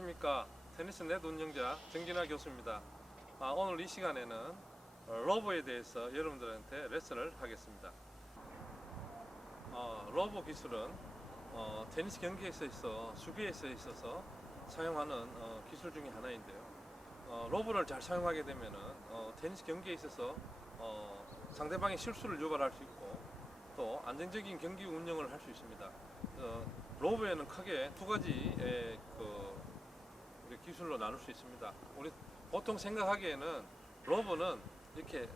안녕하십니까 테니스 넷 운영자 정진아 교수입니다. 아, 오늘 이 시간에는 어, 로버에 대해서 여러분들한테 레슨을 하겠습니다. 어, 로버 기술은 어, 테니스 경기에서 있어 수비에 있어서 사용하는 어, 기술 중에 하나인데요. 어, 로브를 잘 사용하게 되면은 어, 테니스 경기에 있어서 어, 상대방의 실수를 유발할 수 있고 또 안정적인 경기 운영을 할 수 있습니다. 어, 로브에는 크게 두 가지의 그 우리 기술로 나눌 수 있습니다. 우리 보통 생각하기에는 로브는 이렇게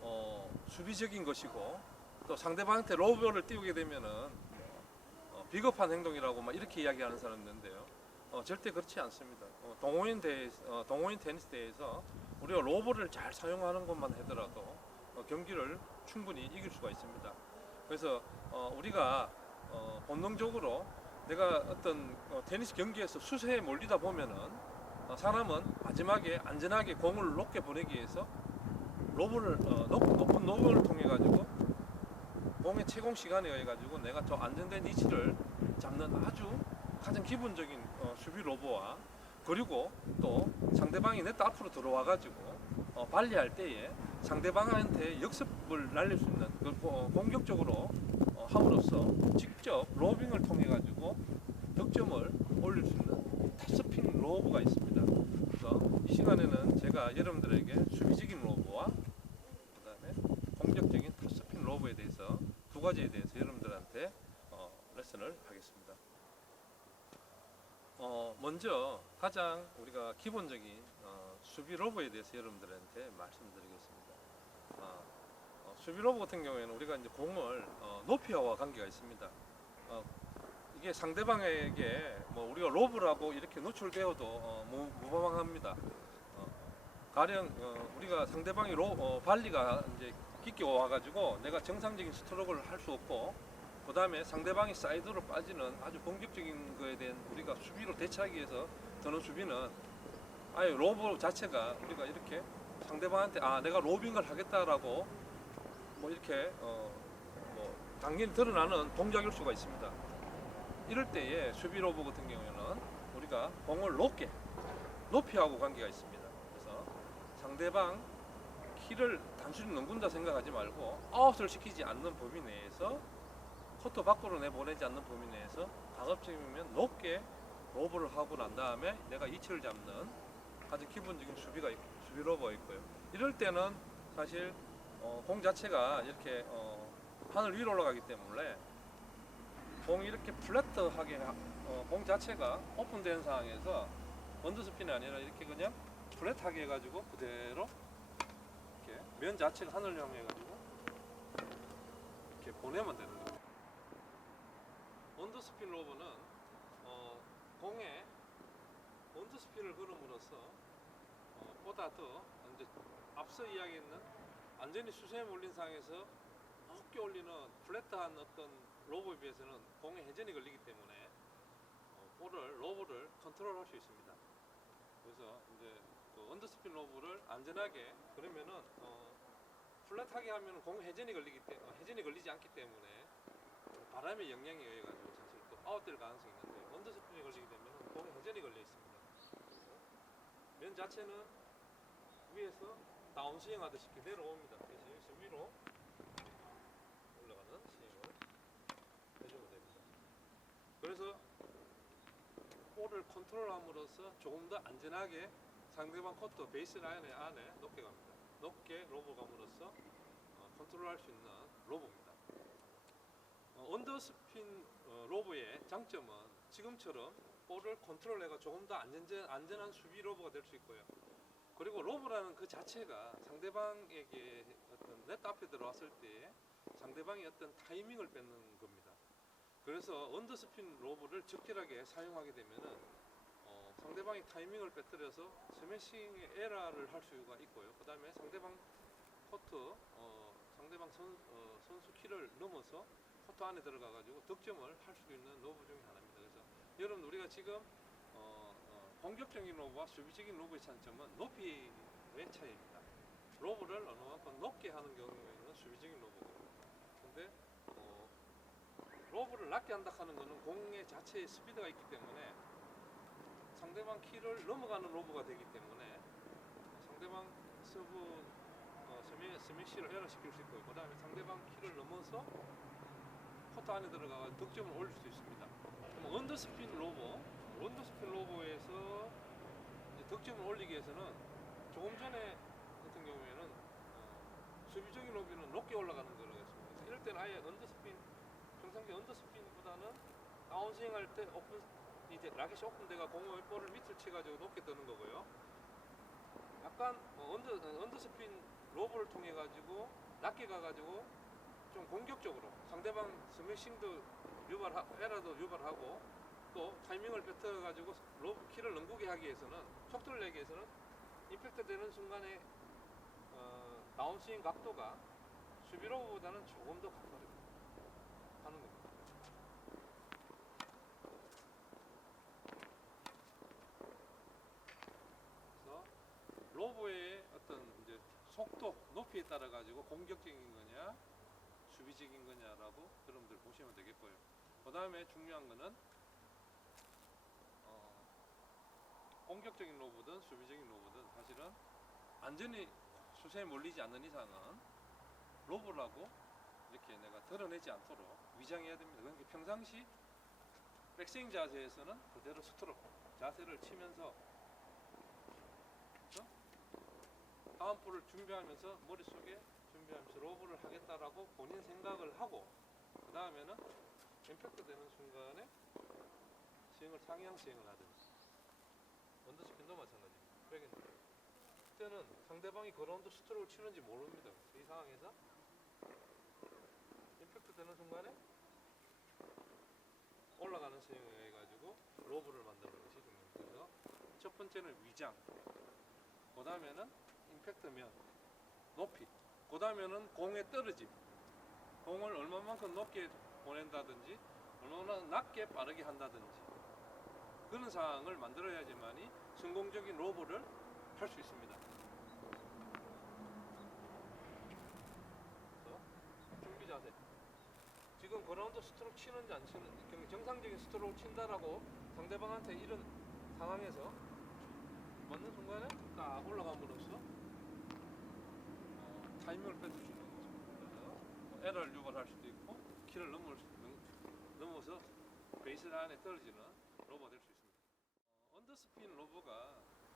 어, 수비적인 것이고 또 상대방한테 로브를 띄우게 되면은 어, 비겁한 행동이라고 막 이렇게 이야기하는 사람이 있는데요. 어, 절대 그렇지 않습니다. 어, 동호인 대회, 어, 동호인 테니스 대회에서 우리가 로브를 잘 사용하는 것만 하더라도 어, 경기를 충분히 이길 수가 있습니다. 그래서 어, 우리가 어, 본능적으로 내가 어떤 어, 테니스 경기에서 수세에 몰리다 보면은 어, 사람은 마지막에 안전하게 공을 높게 보내기 위해서 로브를 어, 높, 높은 로브를 통해 가지고 공의 채공 시간에 의해 가지고 내가 더 안정된 위치를 잡는 아주 가장 기본적인 어, 수비 로브와 그리고 또 상대방이 내 앞으로 들어와 가지고 어, 발리할 때에 상대방한테 역습을 날릴 수 있는 그, 어, 공격적으로 어, 함으로써 직접 로빙을 통해 가지고 득점을 올릴 수 있는 탑스핀 로브가 있습니다. 그래서 이 시간에는 제가 여러분들에게 수비적인 로브와 그다음에 공격적인 탑스핀 로브에 대해서 두 가지에 대해서 여러분들한테 어, 레슨을 하겠습니다. 어, 먼저 가장 우리가 기본적인 어, 수비 로브에 대해서 여러분들한테 말씀드리겠습니다. 어, 어, 수비 로브 같은 경우에는 우리가 이제 공을 어, 높이와 관계가 있습니다. 어, 이게 상대방에게 뭐 우리가 로브라고 이렇게 노출되어도 어, 무, 무방합니다. 어, 가령 어, 우리가 상대방이 로, 어, 발리가 이제 깊게 와가지고 내가 정상적인 스트로크를 할 수 없고 그 다음에 상대방이 사이드로 빠지는 아주 공격적인 거에 대한 우리가 수비로 대처하기 위해서 드는 수비는 아예 로브 자체가 우리가 이렇게 상대방한테 아 내가 로빙을 하겠다라고 뭐 이렇게 어 뭐 당연히 드러나는 동작일 수가 있습니다. 이럴 때에 수비 로브 같은 경우에는 우리가 공을 높게 높이 하고 관계가 있습니다. 그래서 상대방 키를 단순히 넘군다 생각하지 말고 아웃을 시키지 않는 범위 내에서 코트 밖으로 내보내지 않는 범위 내에서 가급적이면 높게 로브를 하고 난 다음에 내가 이치를 잡는 가장 기본적인 수비가 있, 수비 로버가 있고요. 이럴 때는 사실 어, 공 자체가 이렇게 어, 하늘 위로 올라가기 때문에 공이 이렇게 플랫하게 하- 어, 공 자체가 오픈된 상황에서 원드 스핀이 아니라 이렇게 그냥 플랫하게 해가지고 그대로 이렇게 면 자체가 하늘 향해 가지고 이렇게 보내면 되는 거예요. 원더 스핀 로브는 어, 공에 원더 스핀을 걸음으로써 어, 보다 더 이제 앞서 이야기했는 완전히 수세에 몰린 상황에서 높게 올리는 플랫한 어떤 로브에 비해서는 공에 회전이 걸리기 때문에 어, 볼을 로브를 컨트롤할 수 있습니다. 그래서 이제 그 언더스핀 로브를 안전하게 그러면은 어, 플랫하게 하면 공 회전이 걸리기 때 어, 회전이 걸리지 않기 때문에 바람의 영향에 의해 가지고 사실 또 아웃될 가능성이 있는데 언더스핀이 걸리게 되면 공에 회전이 걸려 있습니다. 면 자체는 위에서 다운 스윙 하듯이 이렇게 내려옵니다. 그래서 위로 올라가는 스윙을 해주면 됩니다. 그래서 볼을 컨트롤함으로써 조금 더 안전하게 상대방 코트 베이스 라인의 안에 높게 갑니다. 높게 로브 감으로써 어, 컨트롤할 수 있는 로브입니다. 어, 언더스핀 어, 로브의 장점은 지금처럼 볼을 컨트롤해가 조금 더 안전, 안전한 수비 로브가 될 수 있고요. 그리고 로브라는 그 자체가 상대방에게 어떤 넷 앞에 들어왔을 때 상대방이 어떤 타이밍을 뺏는 겁니다. 그래서 언더스핀 로브를 적절하게 사용하게 되면은 어, 상대방이 타이밍을 빼뜨려서 스매싱의 에러를 할 수가 있고요. 그 다음에 상대방 코트, 어, 상대방 선, 어, 선수 키를 넘어서 코트 안에 들어가 가지고 득점을 할 수 있는 로브 중에 하나입니다. 그래서 여러분 우리가 지금 공격적인 로브와 수비적인 로브의 차이점은 높이의 차이입니다. 로브를 어느 만큼 높게 하는 경우에는 수비적인 로브고 근데 어, 로브를 낮게 한다 하는 거는 공의 자체에 스피드가 있기 때문에 상대방 키를 넘어가는 로브가 되기 때문에 상대방 서브 어, 스미, 스미시를 에러시킬 수 있고 그 다음에 상대방 키를 넘어서 코트 안에 들어가 득점을 올릴 수 있습니다. 언더스핀 로버, 언더스핀 로버에서 이제 득점을 올리기 위해서는 조금 전에 같은 경우에는 어, 수비적인 로비는 높게 올라가는. 그래서 이럴 때는 아예 언더스핀, 평상시 언더스핀보다는 다운스윙 할 때 오픈, 이제 라켓이 오픈돼가 공을 볼을 밑을 치가지고 높게 뜨는 거고요. 약간 어, 언더, 어, 언더스핀 로브를 통해 가지고 낮게 가가지고 좀 공격적으로 상대방 스매싱도 유발하, 에라도 유발하고 또 타이밍을 뱉어 가지고 로브 키를 넘기게 하기 위해서는 속도를 내기 위해서는 임팩트 되는 순간에 어, 다운스윙 각도가 수비 로브보다는 조금 더 가까워요 하는 겁니다. 그래서 로브의 어떤 이제 속도, 높이에 따라 가지고 공격적인 거냐, 수비적인 거냐라고 여러분들 보시면 되겠고요. 그 다음에 중요한 거는 어, 공격적인 로브든 수비적인 로브든 사실은 완전히 수세에 몰리지 않는 이상은 로브라고 이렇게 내가 드러내지 않도록 위장해야 됩니다. 그러니까 평상시 백스윙 자세에서는 그대로 스트로크 자세를 치면서 그렇죠? 다음 볼을 준비하면서 머릿속에 준비하면서 로브를 하겠다라고 본인 생각을 하고 그 다음에는 임팩트 되는 순간에 스윙을 상향 스윙을 하든지 언더스핀도 마찬가지입니다. 백엔드 그때는 상대방이 그라운드 스트로크를 치는지 모릅니다. 이 상황에서 임팩트 되는 순간에 올라가는 스윙을 해가지고 로브를 만드는 것이 중요합니다. 그래서 첫 번째는 위장, 그 다음에는 임팩트면 높이, 그 다음에는 공의 떨어짐, 공을 얼마만큼 높게 보낸다든지 얼마나 낮게 빠르게 한다든지 그런 상황을 만들어야지만이 성공적인 로브를 할 수 있습니다. 준비 자세. 지금 그라운드 스트로크 치는지 안 치는지 경- 정상적인 스트로크 친다라고 상대방한테 이런 상황에서 맞는 순간에 딱 올라감으로써 어, 타이밍을 뺏어주는 거죠. 에러를 유발할 수도 있고 키를 넘어서 베이스라인에 떨어지는 로버가 될수 있습니다. 어, 언더스핀 로버가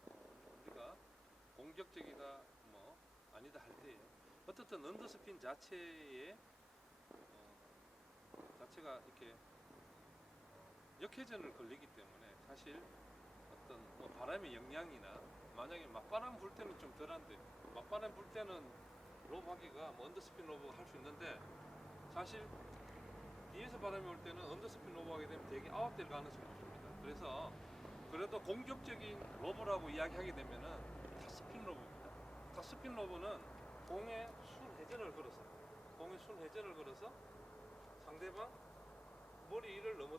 어, 우리가 공격적이다 뭐 아니다 할때 어떻든 언더스핀 자체에 어, 자체가 이렇게 역회전을 걸리기 때문에 사실 어떤 뭐 바람의 영향이나 만약에 맞바람 불 때는 좀 덜한데 맞바람 불 때는 로브 하기가 뭐 언더스핀 로브 할수 있는데 사실 뒤에서 바람이 올 때는 언더스핀 로브 하게 되면 되게 아웃될 가능성이 높습니다. 그래서 그래도 공격적인 로브라고 이야기하게 되면은 타스핀 로브입니다. 타스핀 로브는 공의 순회전을 걸어서 공의 순회전을 걸어서 상대방 머리 위를 넘어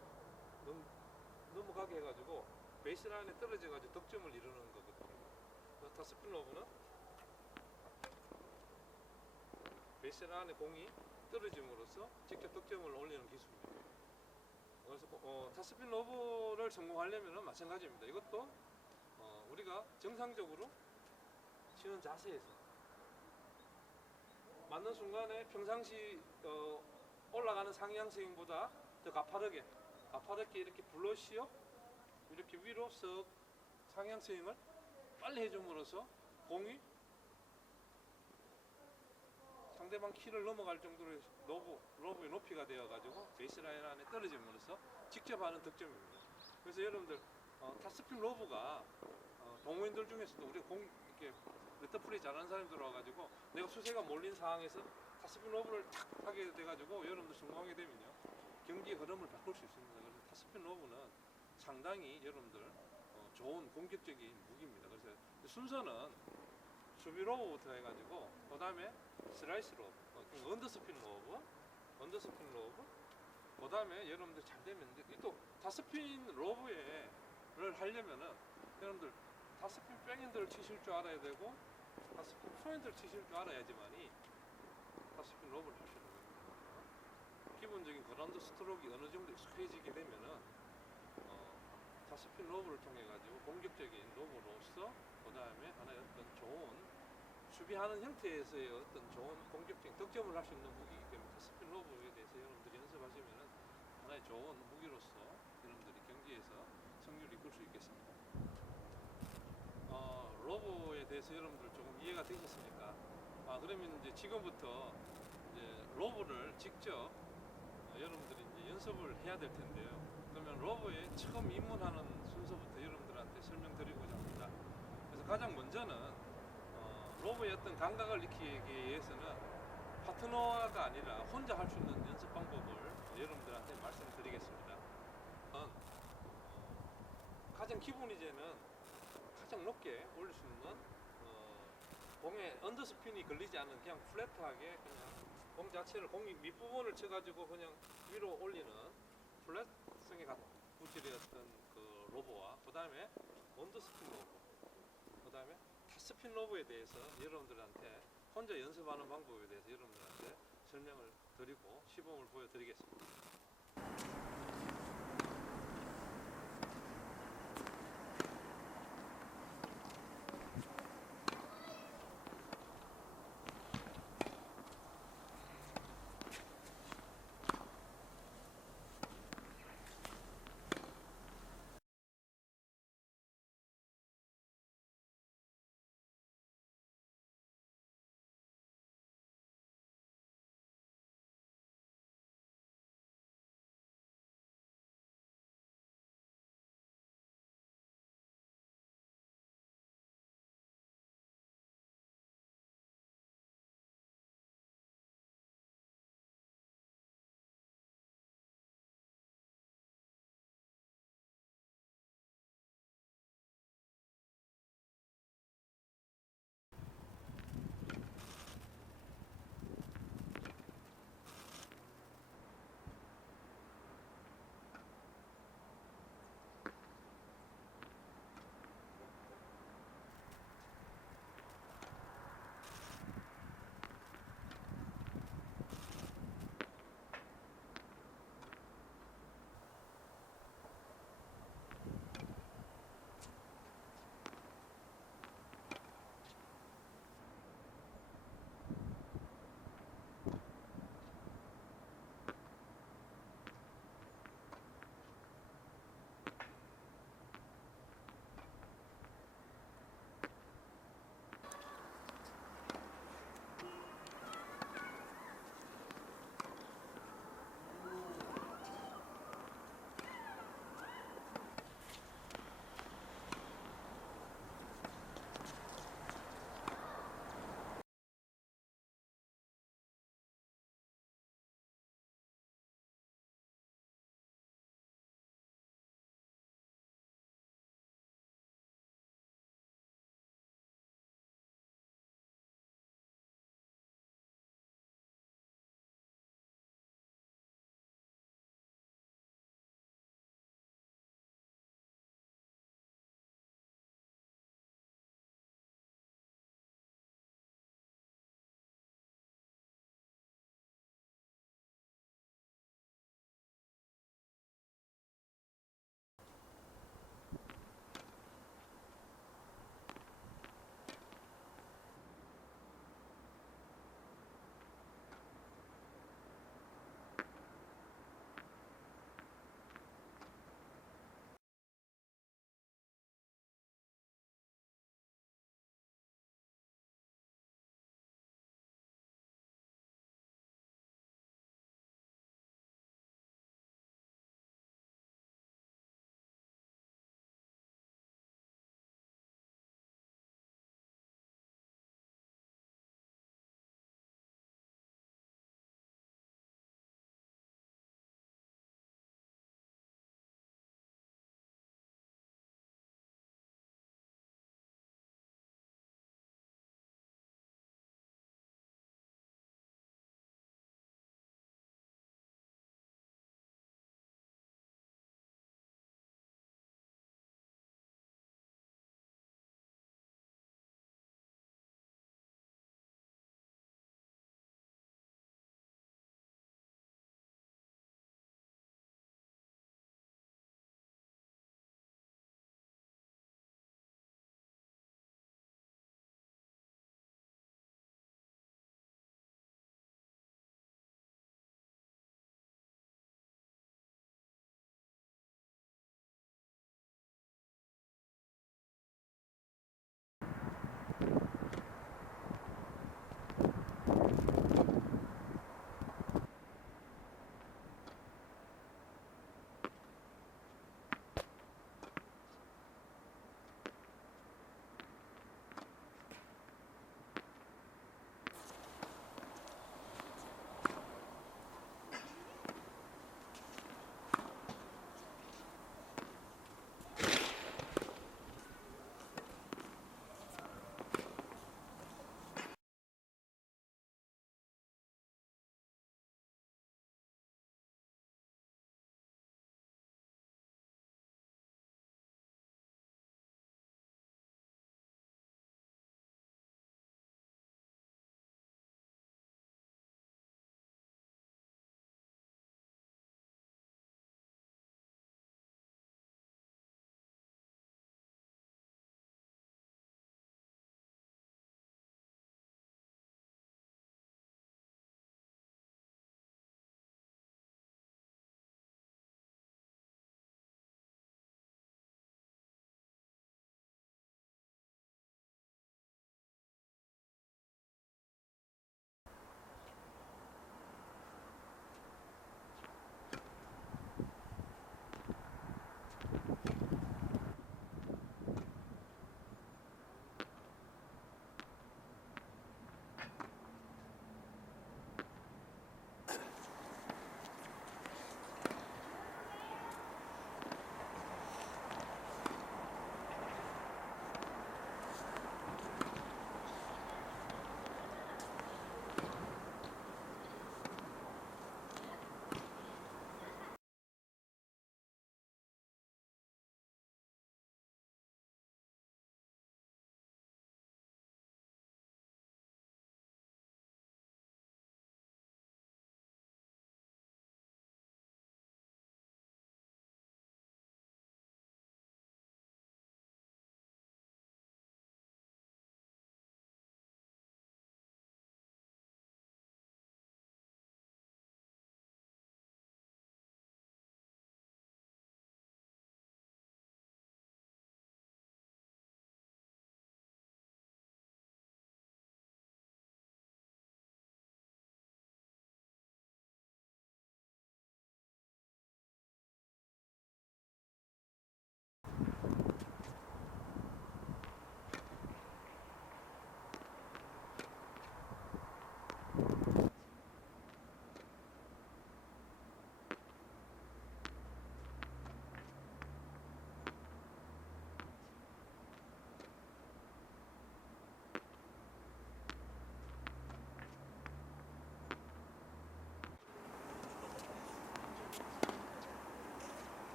넘, 넘어가게 해가지고 베이스라인에 떨어져가지고 득점을 이루는 거거든요. 그래서 타스핀 로브는 베이스라인에 공이 떨어짐으로써 직접 득점을 올리는 어, 타스핀 로브를 성공하려면 마찬가지입니다. 이것도 어, 우리가 정상적으로 치는 자세에서 맞는 순간에 평상시 어, 올라가는 상향 스윙보다 더 가파르게 가파르게 이렇게 블러시업 이렇게 위로 쓱 상향 스윙을 빨리 해줌으로써 공이 상대방 키를 넘어갈 정도로 로브, 로브의 높이가 되어가지고 베이스라인 안에 떨어짐으로써 직접 하는 득점입니다. 그래서 여러분들 어, 타스핀 로브가 어, 동호인들 중에서도 우리 공 이렇게 레터플레이 잘하는 사람들 와가지고 내가 수세가 몰린 상황에서 타스핀 로브를 탁 하게 돼가지고 여러분들 성공하게 되면요 경기의 흐름을 바꿀 수 있습니다. 그래서 타스핀 로브는 상당히 여러분들 어, 좋은 공격적인 무기입니다. 그래서 순서는 수비 로브부터 해가지고 그 다음에 슬라이스 로브, 어, 언더스핀 로브, 언더스핀 로브, 그 다음에 여러분들 잘 되면 또 다스핀 로브에를 하려면은 여러분들 다스핀 백핸드를 치실 줄 알아야 되고 다스핀 프로핸드를 치실 줄 알아야지만이 다스핀 로브를 할 수 있는 겁니다. 기본적인 그라운드 스트로크가 어느 정도 익숙해지게 되면은 어, 타스핀 로브를 통해 가지고 공격적인 로브로서 그 다음에 하나의 어떤 좋은 수비하는 형태에서의 어떤 좋은 공격적인 득점을 할 수 있는 무기이기 때문에 타스핀 로브에 대해서 여러분들이 연습하시면은 하나의 좋은 무기로서 여러분들이 경기에서 승리를 이끌 수 있겠습니다. 어, 로브에 대해서 여러분들 조금 이해가 되셨습니까? 아 그러면 이제 지금부터 이제 로브를 직접 어, 여러분들이 이제 연습을 해야 될 텐데요. 그러면 로브에 처음 입문하는 순서부터 여러분들한테 설명드리고자 합니다. 그래서 가장 먼저는 어, 로브의 어떤 감각을 익히기 위해서는 파트너가 아니라 혼자 할 수 있는 연습 방법을 여러분들한테 말씀드리겠습니다. 어, 가장 기본 이제는 가장 높게 올릴 수 있는 어, 공에 언더스핀이 걸리지 않는 그냥 플랫하게 그냥 공 자체를 공이 밑부분을 쳐가지고 그냥 위로 올리는 플랫성에 갖 구질의 어떤 그 로버와 그 다음에 언더스핀 로버 그 다음에 타 스핀 로버에 대해서 여러분들한테 혼자 연습하는 방법에 대해서 여러분들한테 설명을 드리고 시범을 보여드리겠습니다.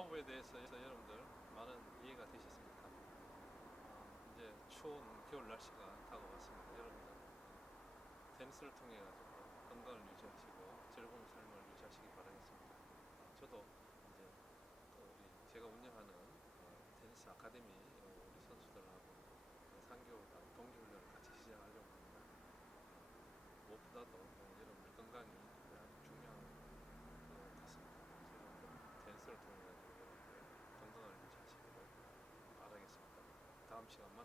로브에 대해서 여러분들 많은 이해가 되셨습니까? 어, 이제 추운 겨울 날씨가 다가왔습니다. 여러분들 어, 테니스를 통해 가지고 건강을 유지하시고 즐거운 삶을 유지하시기 바라겠습니다. 어, 저도 이제 또 우리 제가 운영하는 어, 테니스 아카데미 어, 우리 선수들하고 그 3개월간 동기훈련을 같이 시작하려고 합니다. 어, 무엇보다도 어, 여러분들 건강이 아주 중요한 것 같습니다. 여러분들 테니스를 통해 가지고 여러분들 건강을 유지하 시기를